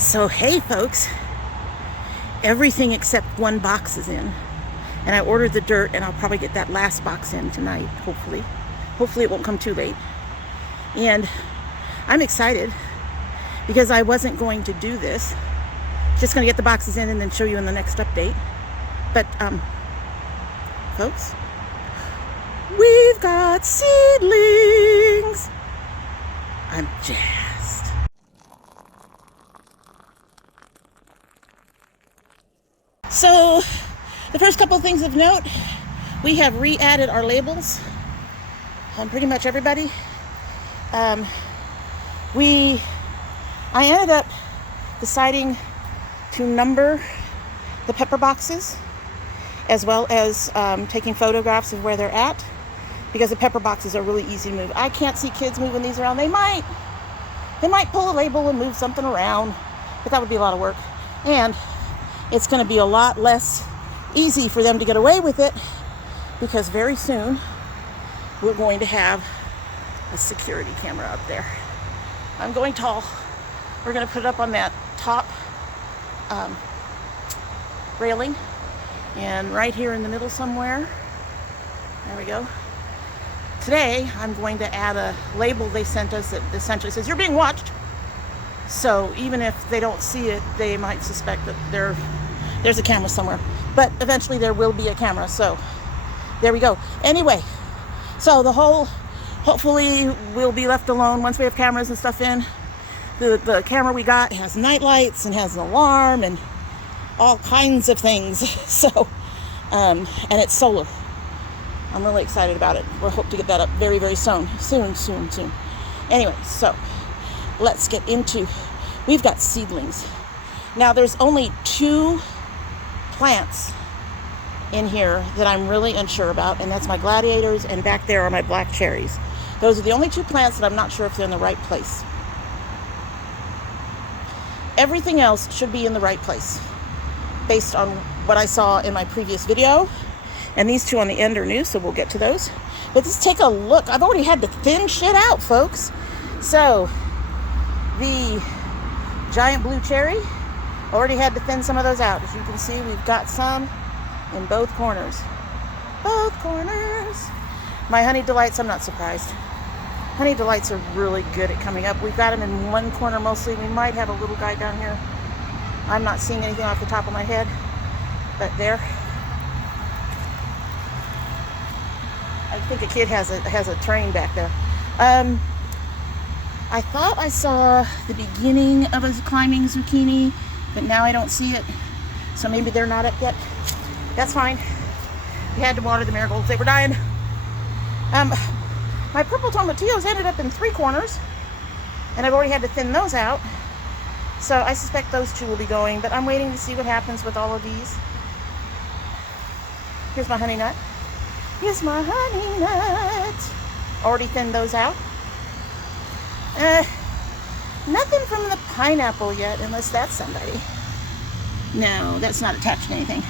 So hey folks, everything except one box is in, and I ordered the dirt, and I'll probably get that last box in tonight, hopefully it won't come too late. And I'm excited because I wasn't going to do this, just going to get the boxes in and then show you in the next update. But folks, we've got seedlings. I'm jazzed. So the first couple of things of note, we have re-added our labels on pretty much everybody. I ended up deciding to number the pepper boxes, as well as taking photographs of where they're at, because the pepper boxes are really easy to move. I can't see kids moving these around. They might pull a label and move something around, but that would be a lot of work. And it's going to be a lot less easy for them to get away with it, because very soon we're going to have a security camera up there. I'm going tall. We're going to put it up on that top railing, and right here in the middle somewhere. There we go. Today I'm going to add a label they sent us that essentially says you're being watched. So even if they don't see it, they might suspect that there's a camera somewhere. But eventually there will be a camera. So there we go. Anyway, so hopefully we'll be left alone once we have cameras and stuff in. The camera we got has night lights and has an alarm and all kinds of things. So, and it's solar. I'm really excited about it. We'll hope to get that up very, very soon. Anyway, so let's get into, we've got seedlings. Now there's only 2 plants in here that I'm really unsure about, and that's my gladiators, and back there are my black cherries. Those are the only 2 plants that I'm not sure if they're in the right place. Everything else should be in the right place based on what I saw in my previous video. And these 2 on the end are new, so we'll get to those. But just take a look. I've already had to thin shit out, folks. So the giant blue cherry, already had to thin some of those out. As you can see, we've got some in both corners. My honey delights, I'm not surprised. Honey delights are really good at coming up. We've got them in one corner mostly. We might have a little guy down here. I'm not seeing anything off the top of my head, but there. I think a kid has a train back there. I thought I saw the beginning of a climbing zucchini, but now I don't see it. So maybe they're not up yet. That's fine. We had to water the marigolds. They were dying. My purple tomatillos ended up in 3 corners, and I've already had to thin those out. So I suspect those 2 will be going, but I'm waiting to see what happens with all of these. Here's my honey nut. Already thinned those out. Nothing from the pineapple yet, unless that's somebody. No, that's not attached to anything.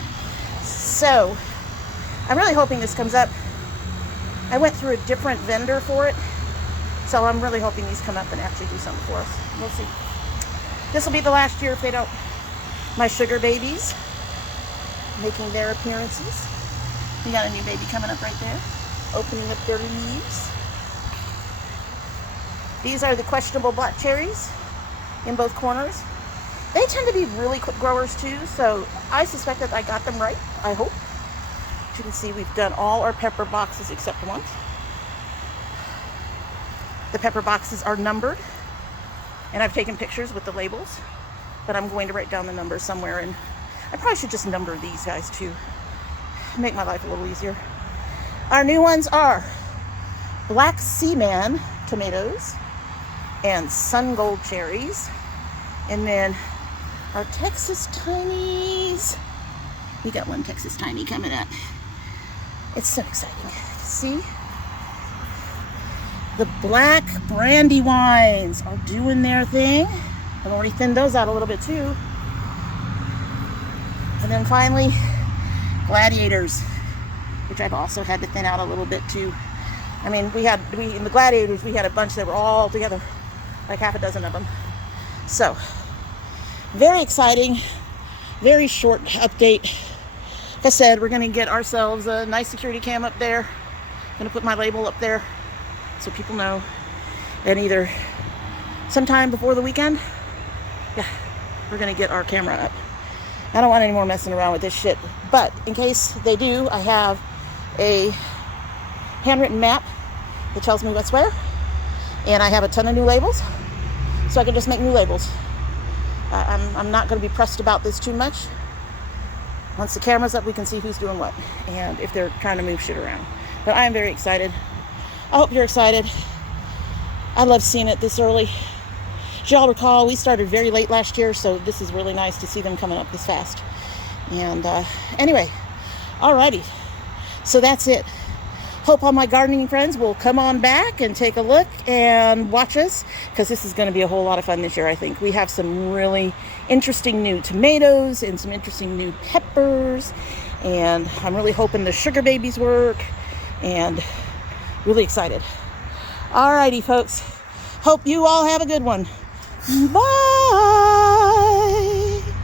So I'm really hoping this comes up. I went through a different vendor for it, so I'm really hoping these come up and actually do something for us. We'll see. This will be the last year if they don't. My sugar babies making their appearances. We got a new baby coming up right there, opening up their leaves. These are the questionable black cherries in both corners. They tend to be really quick growers too, so I suspect that I got them right, I hope. As you can see, we've done all our pepper boxes except one. The pepper boxes are numbered, and I've taken pictures with the labels, but I'm going to write down the numbers somewhere, and I probably should just number these guys too. Make my life a little easier. Our new ones are Black Seaman tomatoes and Sun Gold cherries, and then our Texas Tiny's. We got one Texas Tiny coming up. It's so exciting. See? The black Brandywines are doing their thing. I've already thinned those out a little bit too. And then finally, gladiators, which I've also had to thin out a little bit too. I mean, in the gladiators, we had a bunch that were all together, like half a dozen of them. So very exciting, very short update. Like I said, we're going to get ourselves a nice security cam up there. I'm going to put my label up there so people know. And either sometime before the weekend, yeah, we're going to get our camera up. I don't want any more messing around with this shit. But in case they do, I have a handwritten map that tells me what's where. And I have a ton of new labels, so I can just make new labels. I'm not going to be pressed about this too much. Once the camera's up, we can see who's doing what and if they're trying to move shit around. But I am very excited. I hope you're excited. I love seeing it this early. As y'all recall, we started very late last year, so this is really nice to see them coming up this fast. And anyway, alrighty. So that's it. Hope all my gardening friends will come on back and take a look and watch us, because this is going to be a whole lot of fun this year, I think. We have some really interesting new tomatoes and some interesting new peppers, and I'm really hoping the sugar babies work, and really excited. Alrighty, folks. Hope you all have a good one. Bye!